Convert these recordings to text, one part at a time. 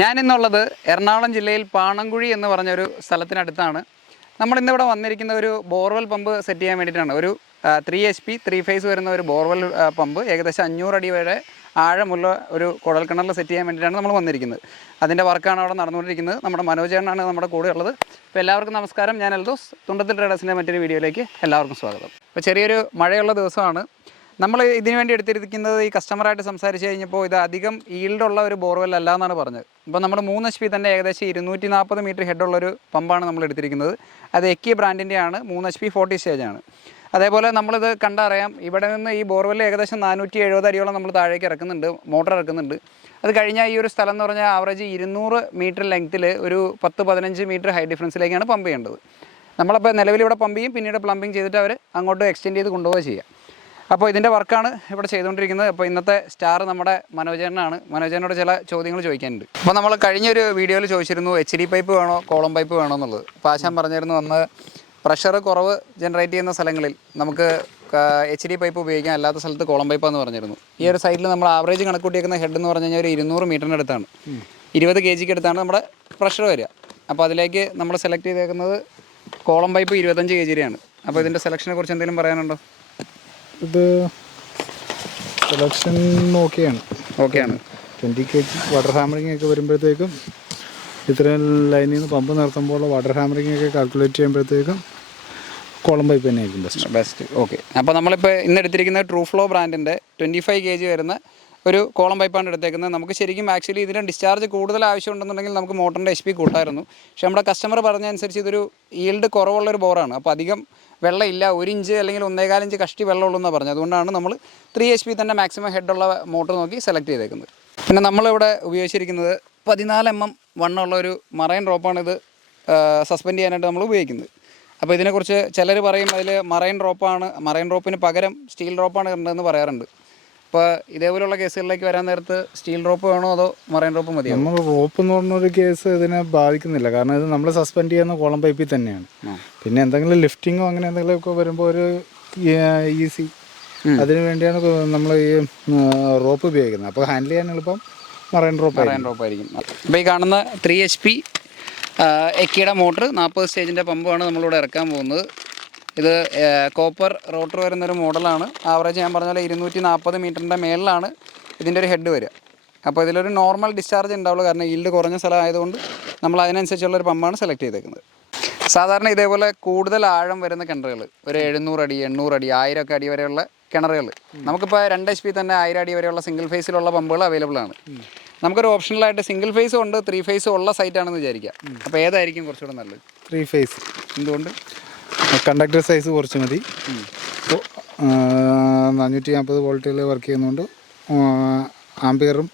ഞാനിന്നുള്ളത് എറണാകുളം ജില്ലയിൽ പാണങ്കുഴി എന്ന് പറഞ്ഞൊരു സ്ഥലത്തിനടുത്താണ്. നമ്മൾ ഇന്നിവിടെ വന്നിരിക്കുന്ന ഒരു ബോർവെൽ പമ്പ് സെറ്റ് ചെയ്യാൻ വേണ്ടിയിട്ടാണ്. ഒരു three H P three phase വരുന്ന ഒരു ബോർവെൽ പമ്പ്. ഏകദേശം അഞ്ഞൂറ് അടി വരെ ആഴമുള്ള ഒരു കുഴൽ കിണറിൽ സെറ്റ് ചെയ്യാൻ വേണ്ടിയിട്ടാണ് നമ്മൾ വന്നിരിക്കുന്നത്. അതിന്റെ വർക്കാണ് അവിടെ നടന്നുകൊണ്ടിരിക്കുന്നത്. നമ്മുടെ മനോജനാണ് നമ്മുടെ കൂടെ ഉള്ളത്. അപ്പോൾ എല്ലാവർക്കും നമസ്കാരം. ഞാൻ എൽദോസ് തുണ്ടത്തിൽ ട്രേഡേഴ്സിന്റെ മറ്റൊരു വീഡിയോയിലേക്ക് എല്ലാവർക്കും സ്വാഗതം. അപ്പോൾ ചെറിയൊരു മഴയുള്ള ദിവസമാണ്. നമ്മൾ ഇതിനു വേണ്ടി എടുത്തിരിക്കുന്നത് ഈ കസ്റ്റമറായിട്ട് സംസാരിച്ച് കഴിഞ്ഞപ്പോൾ ഇത് അധികം ഈൽഡുള്ള ഒരു ബോർവെൽ അല്ല എന്നാണ് പറഞ്ഞത്. ഇപ്പോൾ നമ്മൾ മൂന്ന് എച്ച് പി തന്നെ ഏകദേശം ഇരുന്നൂറ്റി നാൽപ്പത് മീറ്റർ ഹെഡുള്ളൊരു പമ്പാണ് നമ്മൾ എടുത്തിരിക്കുന്നത്. അത് എക്കി ബ്രാൻഡിന്റെയാണ് മൂന്ന് എച്ച് പി ഫോർട്ടി സ്റ്റേജാണ് അതേപോലെ നമ്മളിത് കണ്ടറിയാം ഇവിടെ നിന്ന് ഈ ബോർവെൽ ഏകദേശം നാനൂറ്റി എഴുപത് അടിയോളം നമ്മൾ താഴേക്ക് ഇറക്കുന്നുണ്ട് മോട്ടർ ഇറക്കുന്നുണ്ട്. അത് കഴിഞ്ഞാൽ ഈ ഒരു സ്ഥലം എന്ന് പറഞ്ഞാൽ ആവറേജ് ഇരുന്നൂറ് മീറ്റർ ലെങ്ത്തിൽ ഒരു പത്ത് പതിനഞ്ച് മീറ്റർ ഹൈ ഡിഫറൻസിലേക്കാണ് പമ്പ് ചെയ്യേണ്ടത്. നമ്മളപ്പോൾ നിലവിൽ ഇവിടെ പമ്പ് ചെയ്യും പിന്നീട് പ്ലംബിങ് ചെയ്തിട്ട് അവർ അങ്ങോട്ട് എക്സ്റ്റെൻഡ് ചെയ്ത് കൊണ്ടുപോവുക ചെയ്യുക അപ്പോൾ ഇതിന്റെ വർക്കാണ് ഇവിടെ ചെയ്തുകൊണ്ടിരിക്കുന്നത്. അപ്പോൾ ഇന്നത്തെ സ്റ്റാർ നമ്മുടെ മനോജനാണ് മനോജനോട് ചില ചോദ്യങ്ങൾ ചോദിക്കാനുണ്ട്. അപ്പോൾ നമ്മൾ കഴിഞ്ഞൊരു വീഡിയോയിൽ ചോദിച്ചിരുന്നു എച്ച് ഡി പൈപ്പ് വേണോ കോളം പൈപ്പ് വേണോ എന്നുള്ളത്. അപ്പോൾ ആശാൻ പറഞ്ഞിരുന്നു അന്ന് പ്രഷർ കുറവ് ജനറേറ്റ് ചെയ്യുന്ന സ്ഥലങ്ങളിൽ നമുക്ക് എച്ച് ഡി പൈപ്പ് ഉപയോഗിക്കാം. അല്ലാത്ത സ്ഥലത്ത് കോളം പൈപ്പ് പൈപ്പാന്ന് പറഞ്ഞിരുന്നു. ഈ ഒരു സൈഡിൽ നമ്മൾ ആവറേജ് കണക്കൂട്ടിയേക്കുന്ന ഹെഡ് എന്ന് പറഞ്ഞു കഴിഞ്ഞാൽ ഒരു ഇരുന്നൂറ് മീറ്ററിന്റെ അടുത്താണ്. ഇരുപത് കെ ജിക്ക് അടുത്താണ് നമ്മുടെ പ്രഷർ വരിക. അപ്പോൾ അതിലേക്ക് നമ്മൾ സെലക്ട് ചെയ്തേക്കുന്നത് കോളം പൈപ്പ് ഇരുപത്തഞ്ച് കെ ജിയുടെയാണ്. അപ്പോൾ ഇതിന്റെ സെലക്ഷനെ കുറിച്ച് എന്തെങ്കിലും പറയാനുണ്ടോ? ഇത് സെലക്ഷൻ ഓക്കെയാണ് ഓക്കെയാണ് twenty K G water hammering ഒക്കെ വരുമ്പോഴത്തേക്കും ഇത്രയും ലൈനിൽ നിന്ന് പമ്പ് നിർത്തുമ്പോൾ വാട്ടർ ഹാമറിങ് ഒക്കെ കാൽക്കുലേറ്റ് ചെയ്യുമ്പോഴത്തേക്കും കോളം പൈപ്പ് തന്നെയായിരിക്കും ബെസ്റ്റ് ബെസ്റ്റ് ഓക്കെ അപ്പോൾ നമ്മളിപ്പോൾ ഇന്ന് എടുത്തിരിക്കുന്ന ട്രൂ ഫ്ലോ ബ്രാൻഡിന്റെ ട്വന്റി ഫൈവ് കെ ജി വരുന്ന ഒരു കോളം പൈപ്പാണ് എടുത്തേക്കുന്നത്. നമുക്ക് ശരിക്കും ആക്ച്വലി ഇതിന് ഡിസ്ചാർജ് കൂടുതൽ ആവശ്യമുണ്ടെന്നുണ്ടെങ്കിൽ നമുക്ക് മോട്ടറിന്റെ എച്ച് പി കൂട്ടായിരുന്നു. പക്ഷേ നമ്മുടെ കസ്റ്റമർ പറഞ്ഞ അനുസരിച്ച് ഇതൊരു ഈൽഡ് കുറവുള്ള ഒരു ബോറാണ് അപ്പോൾ അധികം വെള്ളം ഇല്ല ഒരു ഇഞ്ച് അല്ലെങ്കിൽ ഒന്നേകാൽ ഇഞ്ച് കഷ്ടി വെള്ളമുള്ളൂ എന്നാണ് പറഞ്ഞത്. അതുകൊണ്ടാണ് നമ്മൾ ത്രീ എച്ച് പി തന്നെ മാക്സിമം ഹെഡുള്ള മോട്ടർ നോക്കി സെലക്ട് ചെയ്തേക്കുന്നത്. പിന്നെ നമ്മളിവിടെ ഉപയോഗിച്ചിരിക്കുന്നത് പതിനാല് എം എം വണ്ണുള്ള ഒരു മറൈൻ റോപ്പാണ് ഇത് സസ്പെൻഡ് ചെയ്യാനായിട്ട് നമ്മൾ ഉപയോഗിക്കുന്നത്. അപ്പോൾ ഇതിനെക്കുറിച്ച് ചിലർ പറയും അതിൽ മറൈൻ റോപ്പാണ് മറൈൻ റോപ്പിന് പകരം സ്റ്റീൽ റോപ്പാണ് ഇടേണ്ടതെന്ന് പറയാറുണ്ട്. അപ്പോൾ ഇതേപോലുള്ള കേസുകളിലേക്ക് വരാൻ നേരത്ത് സ്റ്റീൽ റോപ്പ് വേണോ അതോ മറൈൻ റോപ്പ് മതിയോ? നമ്മൾ റോപ്പ് എന്ന് പറഞ്ഞൊരു കേസ് ഇതിനെ ബാധിക്കുന്നില്ല. കാരണം ഇത് നമ്മൾ സസ്പെൻഡ് ചെയ്യുന്ന കോളം പൈപ്പിൽ തന്നെയാണ്. പിന്നെ എന്തെങ്കിലും ലിഫ്റ്റിങ്ങോ അങ്ങനെ എന്തെങ്കിലുമൊക്കെ വരുമ്പോൾ ഒരു ഈസി. അതിനു വേണ്ടിയാണ് നമ്മൾ ഈ റോപ്പ് ഉപയോഗിക്കുന്നത്. അപ്പോൾ ഹാൻഡിൽ ചെയ്യാൻ എളുപ്പം മറൈൻ റോപ്പ് മറൈൻ റോപ്പ് ആയിരിക്കും. അപ്പോൾ ഈ കാണുന്ന ത്രീ എച്ച് പി എക്കിയുടെ മോട്ടർ നാൽപ്പത് സ്റ്റേജിന്റെ പമ്പാണ് നമ്മളിവിടെ ഇറക്കാൻ പോകുന്നത്. ഇത് കോപ്പർ റോട്ടർ വരുന്നൊരു മോഡലാണ്. ആവറേജ് ഞാൻ പറഞ്ഞ പോലെ ഇരുന്നൂറ്റി നാൽപ്പത് മീറ്ററിന്റെ മേളിലാണ് ഇതിന്റെ ഒരു ഹെഡ് വരിക. അപ്പോൾ ഇതിലൊരു നോർമൽ ഡിസ്ചാർജ് ഉണ്ടാവുള്ളൂ. കാരണം ഈൽഡ് കുറഞ്ഞ സ്ഥലമായതുകൊണ്ട് നമ്മൾ അതിനനുസരിച്ചുള്ള ഒരു പമ്പാണ് സെലക്ട് ചെയ്തേക്കുന്നത്. സാധാരണ ഇതേപോലെ കൂടുതൽ ആഴം വരുന്ന കിണറുകൾ ഒരു എഴുന്നൂറ് അടി എണ്ണൂറ് അടി ആയിരം ഒക്കെ അടി വരെയുള്ള കിണറുകൾ. നമുക്കിപ്പോൾ രണ്ട് എച്ച് പി തന്നെ ആയിരം അടി വരെയുള്ള സിംഗിൾ ഫേസിലുള്ള പമ്പുകൾ അവൈലബിൾ ആണ്. നമുക്കൊരു ഓപ്ഷണലായിട്ട് സിംഗിൾ ഫേസും ഉണ്ട് ത്രീ ഫേസും ഉള്ള സൈറ്റാണെന്ന് വിചാരിക്കുക. അപ്പോൾ ഏതായിരിക്കും കുറച്ചുകൂടെ നല്ലത്? ത്രീ ഫേസ് എന്തുകൊണ്ട്? കണ്ടക്ടർ സൈസ് കുറച്ച് മതി. അപ്പോൾ നാനൂറ്റി നാൽപ്പത് വോൾട്ടിൽ വർക്ക് ചെയ്യുന്നതുകൊണ്ട് ആംപിയറും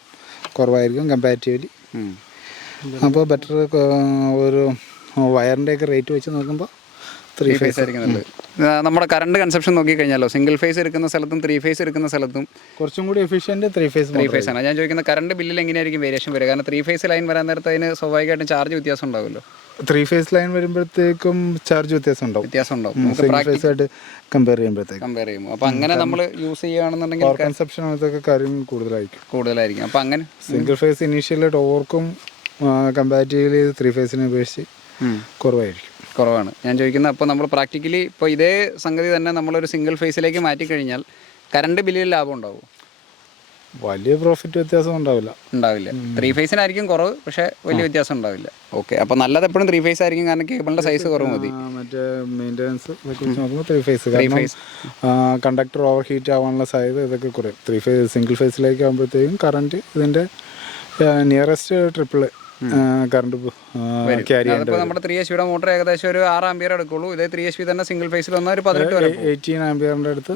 കുറവായിരിക്കും കമ്പാരിറ്റീവ്ലി അപ്പോൾ ബെറ്റർ ഒരു വയറിന്റെ ഒക്കെ റേറ്റ് വെച്ച് നോക്കുമ്പോൾ ത്രീ ഫേസ് ആയിരിക്കും നല്ലത് ആ, നമ്മുടെ കറണ്ട് കൺസപ്ഷൻ നോക്കിക്കഴിഞ്ഞാലോ സിംഗിൾ ഫേസ് എടുക്കുന്ന സ്ഥലത്തും ത്രീ ഫേസ് എടുക്കുന്ന സ്ഥലത്തും കുറച്ചും കൂടി efficient three phase three phase ആണ്. ഞാൻ ചോദിക്കുന്ന കറണ്ട് ബില്ലിൽ എങ്ങനെയായിരിക്കും വേരിയേഷൻ വരിക? കാരണം ത്രീ ഫേസ് ലൈൻ വരാൻ നേരത്തെ അതിന് സ്വാഭാവികമായിട്ടും ചാർജ് വ്യത്യാസം ഉണ്ടാവുമല്ലോ. ത്രീ ഫേസ് ലൈൻ വരുമ്പോഴത്തേക്കും ചാർജ് വ്യത്യാസം ഉണ്ടാവും. വ്യത്യാസം ഉണ്ടാവും. സിംഗിൾ ഫേസ് ആയിട്ട് കമ്പയർ ചെയ്യുമ്പോഴത്തേക്കും. കമ്പയർ ചെയ്യുമ്പോൾ. അപ്പോൾ അങ്ങനെ നമ്മൾ യൂസ് ചെയ്യുകയാണെന്നുണ്ടെങ്കിൽ പവർ കൺസപ്ഷൻ അങ്ങനത്തെ കാര്യം കൂടുതലായിരിക്കും. കൂടുതലായിരിക്കും. അപ്പോൾ അങ്ങനെ സിംഗിൾ ഫേസ് ടോർക്കും കമ്പാരിറ്റീവ്ലി ത്രീ ഫേസിനെ അപേക്ഷിച്ച്. കുറവായിരിക്കും. കുറവാണ്. ഞാൻ ചോദിക്കുന്നത് അപ്പോൾ നമ്മൾ പ്രാക്ടിക്കലി ഇപ്പോൾ ഇതേ സംഗതി തന്നെ നമ്മളൊരു സിംഗിൾ ഫേസിലേക്ക് മാറ്റിക്കഴിഞ്ഞാൽ കറണ്ട് ബില്ലിൽ ലാഭം ഉണ്ടാവും? വലിയ പ്രോഫിറ്റ് വ്യത്യാസം ഉണ്ടാവില്ല. ഉണ്ടാവില്ല. ത്രീ ഫേസിനായിരിക്കും കുറവ് പക്ഷെ വലിയ വ്യത്യാസം ഉണ്ടാവില്ല. ഓക്കെ അപ്പോൾ നല്ലത് എപ്പോഴും ത്രീ ഫേസ് ആയിരിക്കും കാരണം കേബിളിന്റെ സൈസ് കുറവ് മതി. മറ്റേ മെയിന്റെനൻസ് നോക്കുമ്പോൾ ത്രീ ഫേസ് കാരണം കണ്ടക്ടർ ഓവർ ഹീറ്റ് ആവാനുള്ള സാധ്യത ഇതൊക്കെ കുറയും. ത്രീ ഫേസ് സിംഗിൾ ഫേസിലേക്ക് ആകുമ്പോഴത്തേക്കും കറണ്ട് ഇതിന്റെ നിയറസ്റ്റ് ട്രിപ്പിൾ കറണ്ട് ക്യാരി നമ്മുടെ ത്രീ എച്ച് പിയുടെ മോട്ടർ ഏകദേശം ഒരു ആറ് ആംബിയർ എടുക്കുള്ളൂ. ഇതേ ത്രീ എച്ച് പി തന്നെ സിംഗിൾ ഫേസിൽ വന്നാൽ ഒരു പതിനെട്ട് വരെ. എയ്റ്റീൻ ആംബിയറിന്റെ അടുത്ത്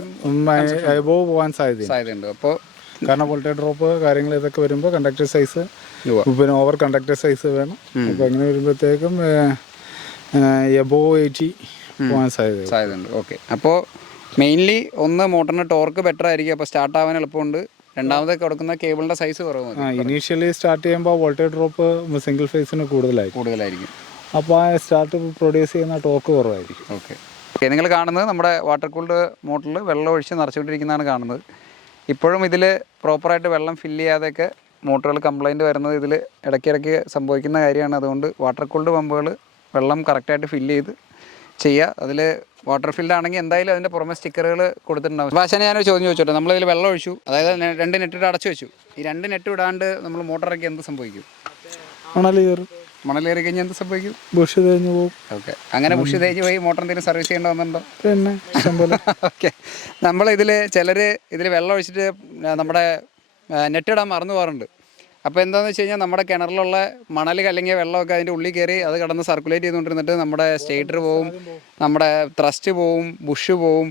എബോവ് പോകാൻ സാധ്യത സാധ്യതയുണ്ട്. അപ്പോൾ കാരണം വോൾട്ടേജ് ഡ്രോപ്പ് കാര്യങ്ങൾ ഇതൊക്കെ വരുമ്പോൾ കണ്ടക്ടർ സൈസ്. പിന്നെ ഓവർ കണ്ടക്ടർ സൈസ് വേണം. അപ്പോൾ അങ്ങനെ വരുമ്പോഴത്തേക്കും എബോ എയ്റ്റി പോകാൻ സാധ്യത സാധ്യതയുണ്ട്. ഓക്കെ അപ്പോൾ മെയിൻലി ഒന്ന് മോട്ടറിന് ടോർക്ക് ബെറ്റർ ആയിരിക്കും. അപ്പോൾ സ്റ്റാർട്ട് ആവാൻ എളുപ്പമുണ്ട്. രണ്ടാമത് കൊടുക്കുന്ന കേബിളിന്റെ സൈസ് കുറവ് ഇനീഷ്യലി സ്റ്റാർട്ട് ചെയ്യുമ്പോൾ വോൾട്ടേജ് ഡ്രോപ്പ് സിംഗിൾ ഫേസിന് കൂടുതലായിരിക്കും. കൂടുതലായിരിക്കും. അപ്പോൾ ആ സ്റ്റാർട്ട് പ്രൊഡ്യൂസ് ചെയ്യുന്ന ടോർക്ക് കുറവായിരിക്കും. ഓക്കെ നിങ്ങൾ കാണുന്നത് നമ്മുടെ വാട്ടർ കൂൾഡ് മോട്ടറിൽ വെള്ളം ഒഴിച്ച് നിറച്ചുകൊണ്ടിരിക്കുന്നതാണ് കാണുന്നത്. ഇപ്പോഴും ഇതിൽ പ്രോപ്പറായിട്ട് വെള്ളം ഫില്ല് ചെയ്യാതെയൊക്കെ മോട്ടറുകൾ കംപ്ലൈന്റ് വരുന്നത് ഇതിൽ ഇടയ്ക്കിടയ്ക്ക് സംഭവിക്കുന്ന കാര്യമാണ്. അതുകൊണ്ട് വാട്ടർ കൂൾഡ് പമ്പുകൾ വെള്ളം കറക്റ്റായിട്ട് ഫില്ല് ചെയ്ത് ചെയ്യുക അതിൽ വാട്ടർ ഫിൽഡ് ആണെങ്കിൽ എന്തായാലും അതിന്റെ പുറമെ സ്റ്റിക്കറുകൾ കൊടുത്തിട്ടുണ്ടാവും. ഭാഷനെ ഞാനൊരു ചോദ്യം ചോദിച്ചോട്ടെ? നമ്മളിതിൽ വെള്ളം ഒഴിച്ചു. അതായത് രണ്ട് നെറ്റിട്ട് അടച്ചു വെച്ചു. ഈ രണ്ട് നെറ്റ് വിടാണ്ട് നമ്മൾ മോട്ടറൊക്കെ എന്ത് സംഭവിക്കും? കയറും. മണലേറി കഴിഞ്ഞാൽ എന്ത് സംഭവിക്കും? ബുഷ് തേഞ്ഞു പോകും ഓക്കെ. അങ്ങനെ ബുഷ് തേച്ച് പോയി മോട്ടർ എന്തെങ്കിലും സർവീസ് ചെയ്യേണ്ട വന്നിട്ടുണ്ടോ? പിന്നെ ഇഷ്ടംപോലെ ഓക്കെ. നമ്മളിതിൽ ചിലർ ഇതിൽ വെള്ളം ഒഴിച്ചിട്ട് നമ്മുടെ നെറ്റിടാൻ മറന്നു പോകാറുണ്ട്. അപ്പോൾ എന്താണെന്ന് വെച്ച് കഴിഞ്ഞാൽ നമ്മുടെ കിണറിലുള്ള മണൽ അല്ലെങ്കിൽ വെള്ളമൊക്കെ അതിന്റെ ഉള്ളിൽ കയറി അത് കടന്ന് സർക്കുലേറ്റ് ചെയ്തുകൊണ്ടിരുന്നിട്ട് നമ്മുടെ സ്റ്റേറ്റർ പോവും നമ്മുടെ ത്രസ്റ്റ് പോവും ബുഷ് പോവും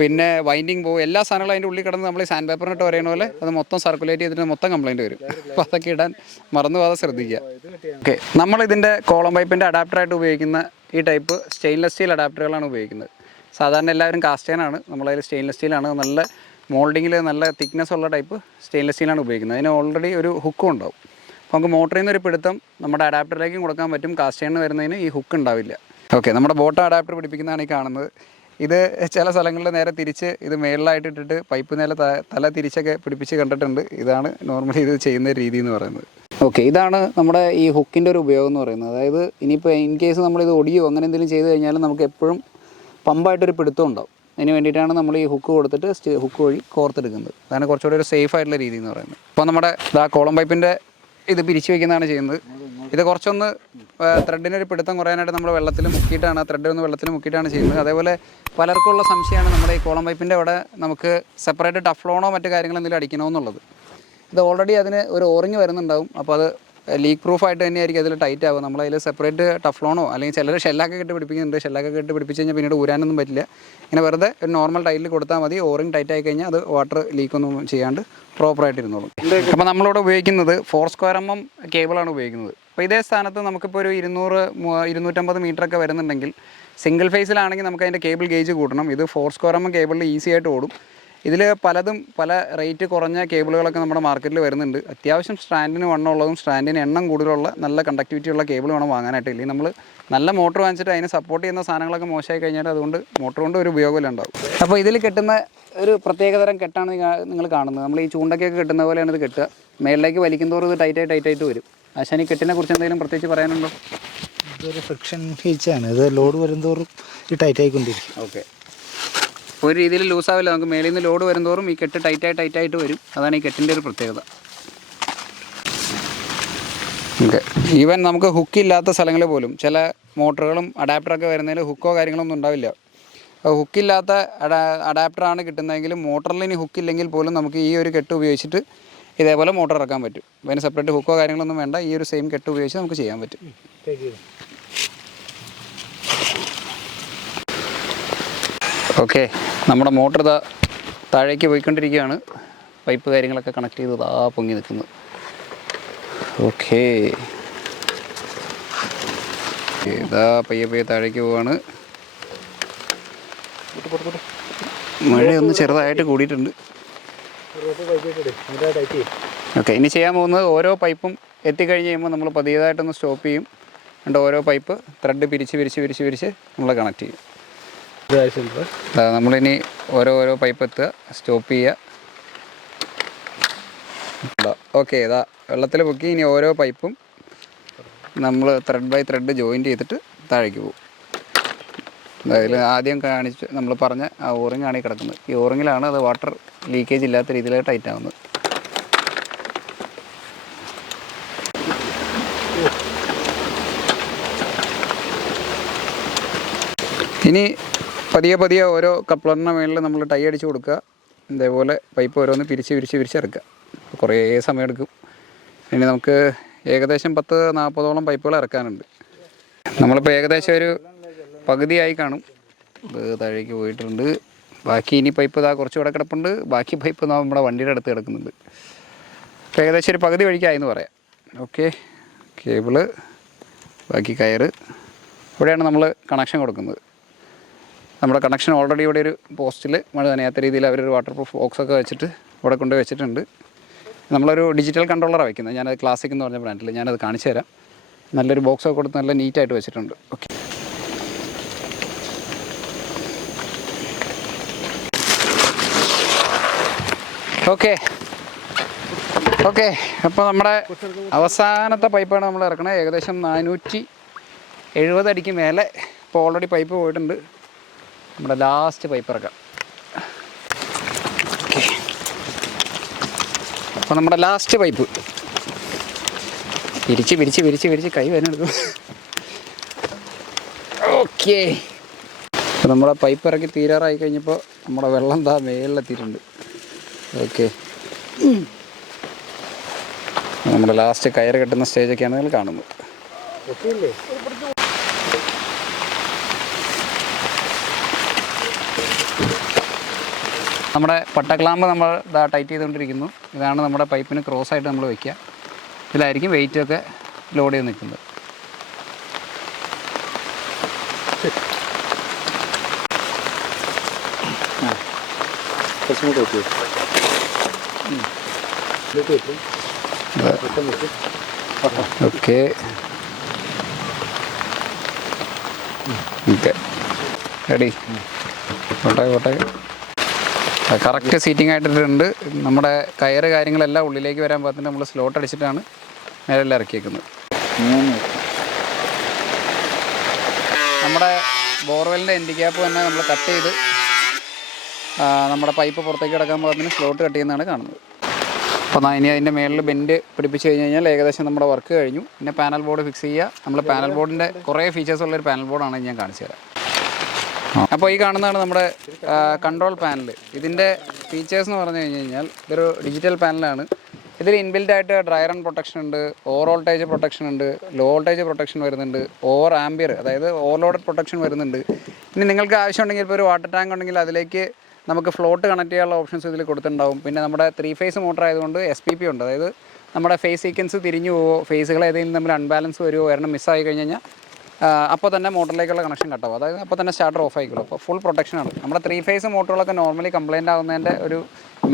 പിന്നെ വൈൻഡിങ് പോവും. എല്ലാ സാധനങ്ങളും അതിന്റെ ഉള്ളിൽ കിടന്ന് നമ്മൾ ഈ സാൻഡ് പേപ്പറിനിട്ട് പറയുന്ന പോലെ അത് മൊത്തം സർക്കുലേറ്റ് ചെയ്തിട്ട് മൊത്തം കംപ്ലൈന്റ് വരും. അപ്പോൾ അതൊക്കെ ഇടാൻ മറന്നു പോകാതെ ശ്രദ്ധിക്കുക. ഓക്കെ നമ്മൾ ഇതിന്റെ കോളം പൈപ്പിന്റെ അഡാപ്റ്ററായിട്ട് ഉപയോഗിക്കുന്ന ഈ ടൈപ്പ് സ്റ്റെയിൻലെസ് സ്റ്റീൽ അഡാപ്റ്ററുകളാണ് ഉപയോഗിക്കുന്നത്. സാധാരണ എല്ലാവരും കാസ്റ്റേനാണ് നമ്മളതിൽ സ്റ്റെയിൻലെസ് സ്റ്റീലാണ് നല്ല മോൾഡിങ്ങിൽ നല്ല തിക്നെസ് ഉള്ള ടൈപ്പ് സ്റ്റെയിൻലെസ് സ്റ്റീലാണ് ഉപയോഗിക്കുന്നത്. അതിന് ഓൾറെഡി ഒരു ഹുക്കും ഉണ്ടാവും. അപ്പോൾ നമുക്ക് മോട്ടറിൽ നിന്ന് ഒരു പിടുത്തം നമ്മുടെ അഡാപ്റ്ററിലേക്കും കൊടുക്കാൻ പറ്റും. കാസ്റ്റേണിന് വരുന്നതിന് ഈ ഹുക്ക് ഉണ്ടാവില്ല. ഓക്കെ നമ്മുടെ ബോട്ടം അഡാപ്റ്റർ പിടിപ്പിക്കുന്നതാണ് ഈ കാണുന്നത്. ഇത് ചില സ്ഥലങ്ങളിൽ നേരെ തിരിച്ച് ഇത് മേളിലായിട്ട് ഇട്ടിട്ട് പൈപ്പ് നേരെ തല തിരിച്ചൊക്കെ പിടിപ്പിച്ച് കണ്ടിട്ടുണ്ട്. ഇതാണ് നോർമലി ഇത് ചെയ്യുന്ന രീതി എന്ന് പറയുന്നത്. ഓക്കെ ഇതാണ് നമ്മുടെ ഈ ഹുക്കിന്റെ ഒരു ഉപയോഗം എന്ന് പറയുന്നത്. അതായത് ഇനിയിപ്പോൾ ഇൻ കേസ് നമ്മളിത് ഒടിയോ അങ്ങനെ എന്തെങ്കിലും ചെയ്ത് കഴിഞ്ഞാൽ നമുക്ക് എപ്പോഴും പമ്പായിട്ടൊരു പിടുത്തം ഉണ്ടാവും. അതിന് വേണ്ടിയിട്ടാണ് നമ്മൾ ഈ ഹുക്ക് കൊടുത്തിട്ട് ഹുക്ക് വഴി കോർത്തെടുക്കുന്നത്. അതാണ് കുറച്ചുകൂടി ഒരു സേഫ് ആയിട്ടുള്ള രീതി എന്ന് പറയുന്നത്. ഇപ്പോൾ നമ്മുടെ ഇതാ കോളം പൈപ്പിന്റെ ഇത് പിരിച്ചു വയ്ക്കുന്നതാണ് ചെയ്യുന്നത്. ഇത് കുറച്ചൊന്ന് ത്രെഡിന് ഒരു പിടുത്തം കുറയാനായിട്ട് നമ്മൾ വെള്ളത്തിൽ മുക്കിയിട്ടാണ് ത്രെഡ് ഒന്ന് വെള്ളത്തിൽ മുക്കിയിട്ടാണ് ചെയ്യുന്നത്. അതേപോലെ പലർക്കുള്ള സംശയമാണ് നമ്മുടെ ഈ കോളം പൈപ്പിന്റെ അവിടെ നമുക്ക് സെപ്പറേറ്റ് ടഫ്ലോണോ മറ്റു കാര്യങ്ങളോ എന്തെങ്കിലും അടിക്കണമെന്നുള്ളത് ഇത് ഓൾറെഡി അതിന് ഒരു ഓറിങ് വരുന്നുണ്ടാവും. അപ്പോൾ അത് ലീക്ക് പ്രൂഫ് ആയിട്ട് തന്നെയായിരിക്കും അതിൽ ടൈറ്റ് ആവുക. നമ്മൾ അതിൽ സെപ്പറേറ്റ് ടഫ്ലോണോ അല്ലെങ്കിൽ ചിലർ ഷെല്ലൊക്കെ കെട്ടി പിടിപ്പിക്കുന്നുണ്ട്. ഷെല്ലൊക്കെ കെട്ടി പിടിപ്പിച്ച് കഴിഞ്ഞാൽ പിന്നീട് ഊരാനൊന്നും പറ്റില്ല. ഇങ്ങനെ വെറുതെ ഒരു നോർമൽ ടൈറ്റിൽ കൊടുത്താൽ മതി. ഓറിങ് ടൈറ്റ് ആയി കഴിഞ്ഞാൽ അത് വാട്ടർ ലീക്കൊന്നും ചെയ്യാണ്ട് പ്രോപ്പറായിട്ട് ഇരുന്നോളും. അപ്പോൾ നമ്മളിവിടെ ഉപയോഗിക്കുന്നത് ഫോർ സ്ക്വയർ എം എം കേബിളാണ് ഉപയോഗിക്കുന്നത്. അപ്പോൾ ഇതേ സ്ഥാനത്ത് നമുക്കിപ്പോൾ ഒരു ഇരുന്നൂറ് ഇരുന്നൂറ്റമ്പത് മീറ്റർ ഒക്കെ വരുന്നുണ്ടെങ്കിൽ സിംഗിൾ ഫേസിലാണെങ്കിൽ നമുക്ക് അതിന്റെ കേബിൾ ഗേജ് കൂട്ടണം. ഇത് ഫോർ സ്ക്വയർ എം എം കേബിളിൽ ഈസി ആയിട്ട് ഓടും. ഇതിൽ പലതും പല റേറ്റ് കുറഞ്ഞ കേബിളുകളൊക്കെ നമ്മുടെ മാർക്കറ്റിൽ വരുന്നുണ്ട്. അത്യാവശ്യം സ്റ്റാൻഡിന് വണ്ണമുള്ളതും സ്റ്റാൻഡിന് എണ്ണം കൂടുതലുള്ള നല്ല കണ്ടക്ടിവിറ്റി ഉള്ള കേബിൾ വേണം വാങ്ങാനായിട്ട്. ഇല്ലെങ്കിൽ നമ്മൾ നല്ല മോട്ടർ വാങ്ങിച്ചിട്ട് അതിനെ സപ്പോർട്ട് ചെയ്യുന്ന സാധനങ്ങളൊക്കെ മോശമായി കഴിഞ്ഞാൽ അതുകൊണ്ട് മോട്ടർ കൊണ്ട് ഒരു ഉപയോഗമില്ല ഉണ്ടാവും. അപ്പോൾ ഇതിൽ കെട്ടുന്ന ഒരു പ്രത്യേകതരം കെട്ടാണ് നിങ്ങൾ കാണുന്നത്. നമ്മൾ ഈ ചൂണ്ടയ്ക്കൊക്കെ കിട്ടുന്ന പോലെയാണ് ഇത് കെട്ടുക. മേളിലേക്ക് വലിക്കുന്തോറും ഇത് ടൈറ്റായി ടൈറ്റായിട്ട് വരും. ആശാൻ ഈ കെട്ടിനെ കുറിച്ച് എന്തെങ്കിലും പ്രത്യേകിച്ച് പറയാനുണ്ടോ? ഇതൊരു ഫ്രിക്ഷൻ ഫീച്ചാണ് ഇത് ലോഡ് വരുന്തോറും ഈ ടൈറ്റ് ആയിക്കൊണ്ടിരിക്കും. ഓക്കെ ഒരു രീതിയിൽ ലൂസാവില്ല. നമുക്ക് മേലിൽ നിന്ന് ലോഡ് വരുന്തോറും ഈ കെട്ട് ടൈറ്റായി ടൈറ്റായിട്ട് വരും. അതാണ് ഈ കെട്ടിന്റെ ഒരു പ്രത്യേകത. ഓക്കെ ഈവൻ നമുക്ക് ഹുക്ക് ഇല്ലാത്ത സ്ഥലങ്ങളിൽ പോലും ചില മോട്ടറുകളും അഡാപ്റ്ററൊക്കെ വരുന്നതിൽ ഹുക്കോ കാര്യങ്ങളൊന്നും ഉണ്ടാവില്ല. ഹുക്കില്ലാത്ത അഡാ അഡാപ്റ്ററാണ് കിട്ടുന്നതെങ്കിലും മോട്ടറിൽ ഇനി ഹുക്കില്ലെങ്കിൽ പോലും നമുക്ക് ഈ ഒരു കെട്ട് ഉപയോഗിച്ചിട്ട് ഇതേപോലെ മോട്ടർ ഇറക്കാൻ പറ്റും. അതിന് സെപ്പറേറ്റ് ഹുക്കോ കാര്യങ്ങളൊന്നും വേണ്ട. ഈ ഒരു സെയിം കെട്ട് ഉപയോഗിച്ച് നമുക്ക് ചെയ്യാൻ പറ്റും. ഓക്കെ നമ്മുടെ മോട്ടർ ഇതാ താഴേക്ക് പോയിക്കൊണ്ടിരിക്കുകയാണ്. പൈപ്പ് കാര്യങ്ങളൊക്കെ കണക്ട് ചെയ്ത് ഇതാ പൊങ്ങി നിൽക്കുന്നു. ഓക്കെ. ഇതാ പയ്യെ പയ്യെ താഴേക്ക് പോവാണ്. മഴയൊന്ന് ചെറുതായിട്ട് കൂടിയിട്ടുണ്ട്. ഓക്കെ ഇനി ചെയ്യാൻ പോകുന്നത് ഓരോ പൈപ്പും എത്തിക്കഴിഞ്ഞ് കഴിയുമ്പോൾ നമ്മൾ പതിയതായിട്ടൊന്ന് സ്റ്റോപ്പ് ചെയ്യും. എന്നിട്ട് ഓരോ പൈപ്പ് ത്രെഡ് പിരിച്ച് പിരിച്ച് പിരിച്ച് പിരിച്ച് നമ്മൾ കണക്ട് ചെയ്യും. നമ്മളിനി ഓരോ ഓരോ പൈപ്പ് എത്തുക സ്റ്റോപ്പ് ചെയ്യുക. ഓക്കെ ഇതാ വെള്ളത്തിൽ പൊക്കി ഇനി ഓരോ പൈപ്പും നമ്മൾ ത്രെഡ് ബൈ ത്രെഡ് ജോയിന്റ് ചെയ്തിട്ട് താഴേക്ക് പോകും. അതിൽ ആദ്യം കാണിച്ച് നമ്മൾ പറഞ്ഞ ആ ഓറിങ്ങാണ് ഈ കിടക്കുന്നത്. ഈ ഓറിങ്ങിലാണ് അത് വാട്ടർ ലീക്കേജ് ഇല്ലാത്ത രീതിയിൽ ടൈറ്റ് ആവുന്നത്. ഇനി പതിയെ പതിയെ ഓരോ കപ്ലറിന്റെ മേളിൽ നമ്മൾ ടൈ അടിച്ച് കൊടുക്കുക. ഇതേപോലെ പൈപ്പ് ഓരോന്ന് പിരിച്ച് പിരിച്ച് പിരിച്ചിറക്കുക കുറേ സമയമെടുക്കും ഇനി നമുക്ക് ഏകദേശം പത്ത് നാൽപ്പതോളം പൈപ്പുകൾ ഇറക്കാനുണ്ട്. നമ്മളിപ്പോൾ ഏകദേശം ഒരു പകുതിയായി കാണും. ഇത് താഴേക്ക് പോയിട്ടുണ്ട്. ബാക്കി ഇനി പൈപ്പ് ഇതാ കുറച്ചുകൂടെ കിടപ്പുണ്ട്. ബാക്കി പൈപ്പ് നമ്മുടെ വണ്ടിയുടെ അടുത്ത് കിടക്കുന്നുണ്ട്. അപ്പോൾ ഏകദേശം ഒരു പകുതി വഴിക്കായെന്ന് പറയാം. ഓക്കെ. കേബിൾ ബാക്കി കയറ്. ഇവിടെയാണ് നമ്മൾ കണക്ഷൻ കൊടുക്കുന്നത്. നമ്മുടെ കണക്ഷൻ ഓൾറെഡി ഇവിടെ ഒരു പോസ്റ്റിൽ മഴ നനയാത്ത രീതിയിൽ അവരൊരു വാട്ടർ പ്രൂഫ് ബോക്സൊക്കെ വെച്ചിട്ട് ഇവിടെ കൊണ്ട് വെച്ചിട്ടുണ്ട്. നമ്മളൊരു ഡിജിറ്റൽ കൺട്രോളറാണ് വെക്കുന്നത്. ഞാനത് ക്ലാസിക് എന്ന് പറഞ്ഞ ബ്രാൻഡിൽ ഞാനത് കാണിച്ചു തരാം. നല്ലൊരു ബോക്സൊക്കെ കൊടുത്ത് നല്ല നീറ്റായിട്ട് വെച്ചിട്ടുണ്ട്. ഓക്കെ ഓക്കെ ഓക്കെ അപ്പോൾ നമ്മുടെ അവസാനത്തെ പൈപ്പാണ് നമ്മൾ ഇറക്കണത്. ഏകദേശം നാനൂറ്റി എഴുപത് അടിക്ക് മേലെ. ഇപ്പോൾ ഓൾറെഡി പൈപ്പ് പോയിട്ടുണ്ട്. നമ്മുടെ ലാസ്റ്റ് പൈപ്പ് ഇറക്കാം ഓക്കെ അപ്പോൾ നമ്മുടെ ലാസ്റ്റ് പൈപ്പ് പിരിച്ച് പിരിച്ച് പിരിച്ച് പിരിച്ച് കൈ വരുന്നെടുക്കും ഓക്കെ അപ്പോൾ നമ്മുടെ പൈപ്പ് ഇറക്കി തീരാറായി കഴിഞ്ഞപ്പോൾ നമ്മുടെ വെള്ളം എന്താ മേളിലെത്തിയിട്ടുണ്ട്. ഓക്കെ നമ്മുടെ ലാസ്റ്റ് കയറ് കെട്ടുന്ന സ്റ്റേജൊക്കെയാണ് നിങ്ങൾ കാണുന്നത്. നമ്മുടെ പട്ടക്ലാമ്പ് നമ്മൾ ഇതാ ടൈറ്റ് ചെയ്തുകൊണ്ടിരിക്കുന്നു. ഇതാണ് നമ്മുടെ പൈപ്പിന് ക്രോസ് ആയിട്ട് നമ്മൾ വയ്ക്കുക ഇതിലായിരിക്കും വെയിറ്റ് ഒക്കെ ലോഡ് ചെയ്ത് നിൽക്കുന്നത്. ഓക്കെ. ഓക്കെ. റെഡി. കോട്ടെ കോട്ടെ കറക്റ്റ് സീറ്റിംഗ് ആയിട്ടിട്ടുണ്ട്. നമ്മുടെ കയറ് കാര്യങ്ങളെല്ലാം ഉള്ളിലേക്ക് വരാൻ പാകത്തിന് നമ്മൾ സ്ലോട്ട് അടിച്ചിട്ടാണ് മേലെല്ലാം ഇറക്കിയേക്കുന്നത്. നമ്മുടെ ബോർവെല്ലിന്റെ എൻഡ് ക്യാപ്പ് തന്നെ നമ്മൾ കട്ട് ചെയ്ത് നമ്മുടെ പൈപ്പ് പുറത്തേക്ക് കിടക്കാൻ പാകത്തിന് സ്ലോട്ട് കട്ട് ചെയ്യുന്നതാണ് കാണുന്നത്. അപ്പോൾ ഇനി അതിന്റെ മേളിൽ ബെൻഡ് പിടിപ്പിച്ച് കഴിഞ്ഞ് കഴിഞ്ഞാൽ ഏകദേശം നമ്മുടെ വർക്ക് കഴിഞ്ഞു. പിന്നെ പാനൽ ബോർഡ് ഫിക്സ് ചെയ്യുക. നമ്മൾ പാനൽ ബോർഡിന്റെ കുറേ ഫീച്ചേഴ്സ് ഉള്ളൊരു പാനൽ ബോർഡാണ് ഞാൻ കാണിച്ചു തരാം. അപ്പോൾ ഈ കാണുന്നതാണ് നമ്മുടെ കൺട്രോൾ പാനൽ ഇതിന്റെ ഫീച്ചേഴ്സ് എന്ന് പറഞ്ഞു കഴിഞ്ഞ് കഴിഞ്ഞാൽ ഇതൊരു ഡിജിറ്റൽ പാനലാണ് ഇതിൽ ഇൻബിൽഡ് ആയിട്ട് ഡ്രൈ റൺ പ്രൊട്ടക്ഷൻ ഉണ്ട് ഓവർ വോൾട്ടേജ് പ്രൊട്ടക്ഷൻ ഉണ്ട് ലോ വോൾട്ടേജ് പ്രൊട്ടക്ഷൻ വരുന്നുണ്ട് ഓവർ ആംബിയർ അതായത് ഓവർലോഡഡ് പ്രൊട്ടക്ഷൻ വരുന്നുണ്ട്. ഇനി നിങ്ങൾക്ക് ആവശ്യമുണ്ടെങ്കിൽ ഇപ്പോൾ ഒരു വാട്ടർ ടാങ്ക് ഉണ്ടെങ്കിൽ അതിലേക്ക് നമുക്ക് ഫ്ലോട്ട് കണക്ട് ചെയ്യാനുള്ള ഓപ്ഷൻസ് ഇതിൽ കൊടുത്തിട്ടുണ്ടാവും. പിന്നെ നമ്മുടെ ത്രീ ഫേസ് മോട്ടർ ആയതുകൊണ്ട് എസ് പി പി ഉണ്ട്. അതായത് നമ്മുടെ ഫേസ് സീക്വൻസ് തിരിഞ്ഞു പോവോ ഫേസുകൾ ഏതെങ്കിലും തമ്മിൽ അൺബാലൻസ് വരുമോ ഒരെണ്ണം മിസ്സായി കഴിഞ്ഞ് കഴിഞ്ഞാൽ അപ്പോൾ തന്നെ മോട്ടറിലേക്കുള്ള കണക്ഷൻ കട്ടാവും അതായത് അപ്പോൾ തന്നെ സ്റ്റാർട്ടർ ഓഫ് ആയിക്കോളും. അപ്പോൾ ഫുൾ പ്രൊട്ടക്ഷൻ ആണ്. നമ്മുടെ ത്രീ ഫേസ് മോട്ടറുകളൊക്കെ നോർമലി കംപ്ലൈന്റ് ആവുന്നതിന്റെ ഒരു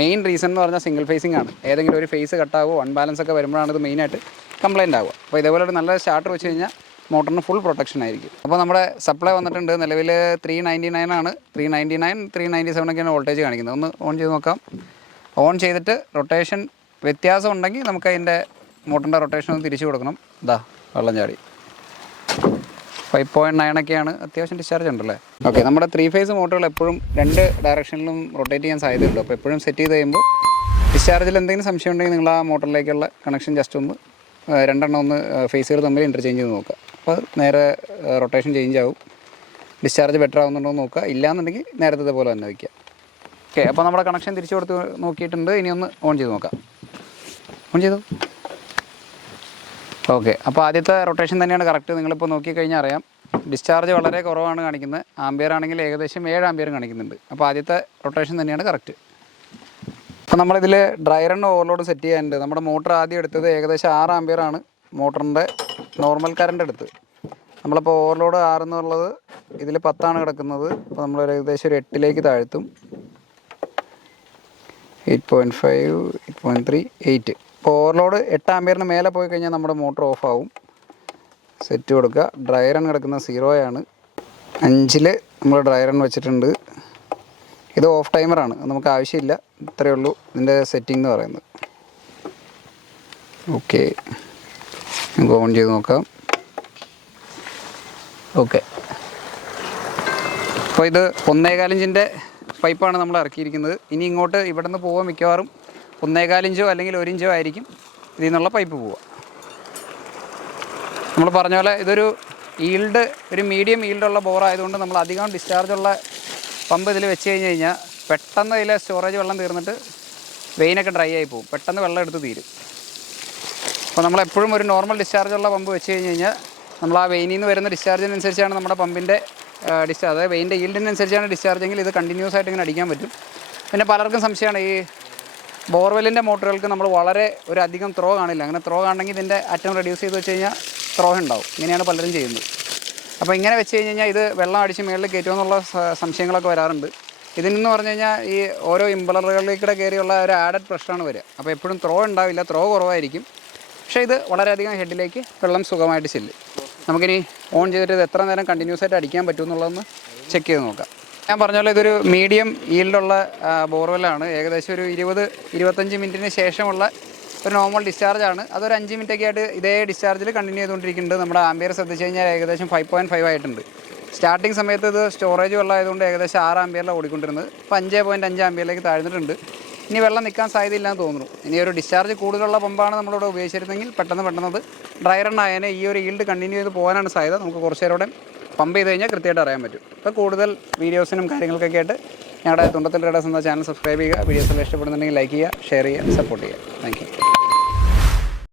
മെയിൻ റീസൺ എന്ന് പറഞ്ഞാൽ സിംഗിൾ ഫേസിംഗ് ആണ്. ഏതെങ്കിലും ഒരു ഫേസ് കട്ടാവോ വൺ ബാലൻസ് ഒക്കെ വരുമ്പോഴാണ് ഇത് മെയിനായിട്ട് കംപ്ലൈന്റ് ആവുക. അപ്പോൾ ഇതേപോലെ ഒരു നല്ല സ്റ്റാർട്ടർ വെച്ച് കഴിഞ്ഞാൽ മോട്ടറിന് ഫുൾ പ്രൊട്ടക്ഷൻ ആയിരിക്കും. അപ്പോൾ നമ്മുടെ സപ്ലൈ വന്നിട്ടുണ്ട്. നിലവിൽ ത്രീ നയന്റി നയൻ ആണ്. Three ninety nine three ninety seven ഒക്കെയാണ് വോൾട്ടേജ് കാണിക്കുന്നത്. ഒന്ന് ഓൺ ചെയ്ത് നോക്കാം. ഓൺ ചെയ്തിട്ട് റൊട്ടേഷൻ വ്യത്യാസം ഉണ്ടെങ്കിൽ നമുക്ക് അതിന്റെ മോട്ടറിന്റെ റൊട്ടേഷൻ ഒന്ന് തിരിച്ചു കൊടുക്കണം. ഇതാ വെള്ളം ചാടി. ഫൈവ് പോയിന്റ് നയൻ ഒക്കെയാണ് അത്യാവശ്യം ഡിസ്ചാർജ് ഉണ്ടല്ലേ? ഓക്കെ നമ്മുടെ ത്രീ ഫേസ് മോട്ടറുകൾ എപ്പോഴും രണ്ട് ഡയറക്ഷനിലും റൊട്ടേറ്റ് ചെയ്യാൻ സാധ്യതയുണ്ട്. അപ്പോൾ എപ്പോഴും സെറ്റ് ചെയ്ത് കഴിയുമ്പോൾ ഡിസ്ചാർജിൽ എന്തെങ്കിലും സംശയം ഉണ്ടെങ്കിൽ നിങ്ങൾ ആ മോട്ടറിലേക്കുള്ള കണക്ഷൻ ജസ്റ്റ് ഒന്ന് രണ്ടെണ്ണം ഒന്ന് ഫേസുകൾ തമ്മിൽ ഇന്റർചേഞ്ച് ചെയ്ത് നോക്കുക. അപ്പോൾ നേരെ റൊട്ടേഷൻ ചേഞ്ച് ആവും. ഡിസ്ചാർജ് ബെറ്റർ ആവുന്നുണ്ടോ എന്ന് നോക്കുക. ഇല്ലാന്നുണ്ടെങ്കിൽ നേരത്തെ പോലെ തന്നെ വയ്ക്കുക. ഓക്കെ അപ്പോൾ നമ്മുടെ കണക്ഷൻ തിരിച്ചു കൊടുത്ത് നോക്കിയിട്ടുണ്ട്. ഇനി ഒന്ന് ഓൺ ചെയ്ത് നോക്കാം. ഓൺ ചെയ്തു? ഓക്കെ. അപ്പോൾ ആദ്യത്തെ റൊട്ടേഷൻ തന്നെയാണ് കറക്റ്റ് നിങ്ങളിപ്പോൾ നോക്കിക്കഴിഞ്ഞാൽ അറിയാം. ഡിസ്ചാർജ് വളരെ കുറവാണ് കാണിക്കുന്നത്. ആംബിയർ ആണെങ്കിൽ ഏകദേശം ഏഴ് ആംബിയർ കാണിക്കുന്നുണ്ട്. അപ്പോൾ ആദ്യത്തെ റൊട്ടേഷൻ തന്നെയാണ് കറക്റ്റ് അപ്പോൾ നമ്മളിതിൽ ഡ്രൈ റൺ ഓവർലോഡ് സെറ്റ് ചെയ്യാനുണ്ട്. നമ്മുടെ മോട്ടർ ആദ്യം എടുത്തത് ഏകദേശം ആറ് ആംബിയർ ആണ്. മോട്ടറിന്റെ നോർമൽ കറണ്ട് എടുത്ത്. നമ്മളിപ്പോൾ ഓവർലോഡ് ആറ് എന്നുള്ളത് ഇതിൽ പത്താണ് കിടക്കുന്നത്. അപ്പോൾ നമ്മൾ ഏകദേശം ഒരു എട്ടിലേക്ക് താഴ്ത്തും. Eight point five eight point three eight. Overload എട്ട് ആംബിയറിന് മേലെ പോയി കഴിഞ്ഞാൽ നമ്മുടെ മോട്ടർ ഓഫ് ആവും. സെറ്റ് കൊടുക്കുക. ഡ്രൈ റൺ കിടക്കുന്ന സീറോയാണ് അഞ്ചിൽ നമ്മൾ ഡ്രൈ റൺ വെച്ചിട്ടുണ്ട്. ഇത് ഓഫ് ടൈമറാണ് നമുക്ക് ആവശ്യമില്ല. ഇത്രയേ ഉള്ളൂ ഇതിന്റെ സെറ്റിംഗ് എന്ന് പറയുന്നത്. ഓക്കെ. നമുക്ക് ഓൺ ചെയ്ത് നോക്കാം. ഓക്കെ. അപ്പോൾ ഇത് ഒന്നേകാലിഞ്ചിന്റെ പൈപ്പാണ് നമ്മൾ ഇറക്കിയിരിക്കുന്നത്. ഇനി ഇങ്ങോട്ട് ഇവിടെ നിന്ന് പോകാൻ മിക്കവാറും ഒന്നേകാലിഞ്ചോ അല്ലെങ്കിൽ ഒരു ഇഞ്ചോ ആയിരിക്കും ഇതിൽ നിന്നുള്ള പൈപ്പ് പോവുക. നമ്മൾ പറഞ്ഞ പോലെ ഇതൊരു ഈൽഡ് ഒരു മീഡിയം ഈൽഡുള്ള ബോർ ആയതുകൊണ്ട് നമ്മൾ അധികം ഡിസ്ചാർജുള്ള പമ്പ് ഇതിൽ വെച്ച് കഴിഞ്ഞ് കഴിഞ്ഞാൽ പെട്ടെന്ന് ഇതിലെ സ്റ്റോറേജ് വെള്ളം തീർന്നിട്ട് വെയിനൊക്കെ ഡ്രൈ ആയി പോകും. പെട്ടെന്ന് വെള്ളം എടുത്ത് തീരും. അപ്പോൾ നമ്മളെപ്പോഴും ഒരു നോർമൽ ഡിസ്ചാർജുള്ള പമ്പ് വെച്ച് കഴിഞ്ഞ് കഴിഞ്ഞാൽ നമ്മൾ ആ വെയിനിൽ നിന്ന് വരുന്ന ഡിസ്ചാർജിനനുസരിച്ചാണ് നമ്മുടെ പമ്പിന്റെ ഡിസ്ചാർജ് അതായത് വെയിന്റെ ഈൽഡിനനുസരിച്ചാണ് ഡിസ്ചാർജ് എങ്കിൽ ഇത് കണ്ടിന്യൂസ് ആയിട്ട് ഇങ്ങനെ അടിക്കാൻ പറ്റും. പിന്നെ പലർക്കും സംശയമാണ് ഈ ബോർവെല്ലിന്റെ മോട്ടറുകൾക്ക് നമ്മൾ വളരെ ഒരു അധികം ത്രോ കാണില്ല. അങ്ങനെ ത്രോ കാണണമെങ്കിൽ ഇതിന്റെ അറ്റം റെഡ്യൂസ് ചെയ്ത് വെച്ച് കഴിഞ്ഞാൽ ത്രോ ഉണ്ടാവും. ഇങ്ങനെയാണ് പലരും ചെയ്യുന്നത്. അപ്പോൾ ഇങ്ങനെ വെച്ച് കഴിഞ്ഞ് കഴിഞ്ഞാൽ ഇത് വെള്ളം അടിച്ച് മേളിൽ കയറ്റുമെന്നുള്ള സംശയങ്ങളൊക്കെ വരാറുണ്ട്. ഇതിനെന്ന് പറഞ്ഞു കഴിഞ്ഞാൽ ഈ ഓരോ ഇമ്പളറുകളിലേക്കൂടെ കയറിയുള്ള ഒരു ആഡഡ് പ്രഷറാണ് വരിക. അപ്പോൾ എപ്പോഴും ത്രോ ഉണ്ടാവില്ല. ത്രോ കുറവായിരിക്കും. പക്ഷേ ഇത് വളരെയധികം ഹെഡിലേക്ക് വെള്ളം സുഖമായിട്ട് ചെല്ലും. നമുക്കിനി ഓൺ ചെയ്തിട്ട് ഇത് എത്ര നേരം കണ്ടിന്യൂസ് ആയിട്ട് അടിക്കാൻ പറ്റുമെന്നുള്ളതെന്ന് ചെക്ക് ചെയ്ത് നോക്കാം. ഞാൻ പറഞ്ഞ ഇതൊരു മീഡിയം ഈൽഡുള്ള ബോർവെല്ലാണ് ഏകദേശം ഒരു ഇരുപത് ഇരുപത്തഞ്ച് മിനിറ്റിന് ശേഷമുള്ള ഒരു നോർമൽ ഡിസ്ചാർജ് ആണ്. അതൊരു അഞ്ച് മിനിറ്റ് ഒക്കെ ആയിട്ട് ഇതേ ഡിസ്ചാർജിൽ കണ്ടിന്യൂ ചെയ്തുകൊണ്ടിരിക്കുന്നുണ്ട്. നമ്മുടെ ആംബിയർ ശ്രദ്ധിച്ച് കഴിഞ്ഞാൽ ഏകദേശം ഫൈവ് പോയിന്റ് ഫൈവ് ആയിട്ടുണ്ട്. സ്റ്റാർട്ടിംഗ് സമയത്ത് ഇത് സ്റ്റോറേജ് വെള്ളമായതുകൊണ്ട് ഏകദേശം ആറ് ആംബിയറിലാണ് ഓടിക്കൊണ്ടിരുന്നത്. ഇപ്പോൾ അഞ്ച് പോയിന്റ് അഞ്ച് ആംബിയറിലേക്ക് താഴ്ന്നിട്ടുണ്ട്. ഇനി വെള്ളം നിൽക്കാൻ സാധ്യതയില്ലെന്ന് തോന്നുന്നു. ഇനി ഒരു ഡിസ്ചാർജ് കൂടുതലുള്ള പമ്പാണ് നമ്മളിവിടെ ഉപയോഗിച്ചിരുന്നെങ്കിൽ പെട്ടെന്ന് പെട്ടെന്ന് അത് ഡ്രൈ റൺ ആയതിനെ ഈ ഒരു ഈൽഡ് കണ്ടിന്യൂ ചെയ്ത് പോകാനാണ് സാധ്യത. നമുക്ക് കുറച്ച് പമ്പ് ചെയ്ത് കഴിഞ്ഞാൽ കൃത്യമായിട്ട് അറിയാൻ പറ്റും. അപ്പോൾ കൂടുതൽ വീഡിയോസിനും കാര്യങ്ങൾക്കൊക്കെ ആയിട്ട് ഞങ്ങളുടെ തുണ്ടത്തിൽ റേഡേഴ്സ് എന്ന ചാനൽ സബ്സ്ക്രൈബ് ചെയ്യുക. വീഡിയോസ് എല്ലാം ഇഷ്ടപ്പെടുന്നുണ്ടെങ്കിൽ ലൈക്ക് ചെയ്യുക ഷെയർ ചെയ്യുക സപ്പോർട്ട് ചെയ്യുക. താങ്ക്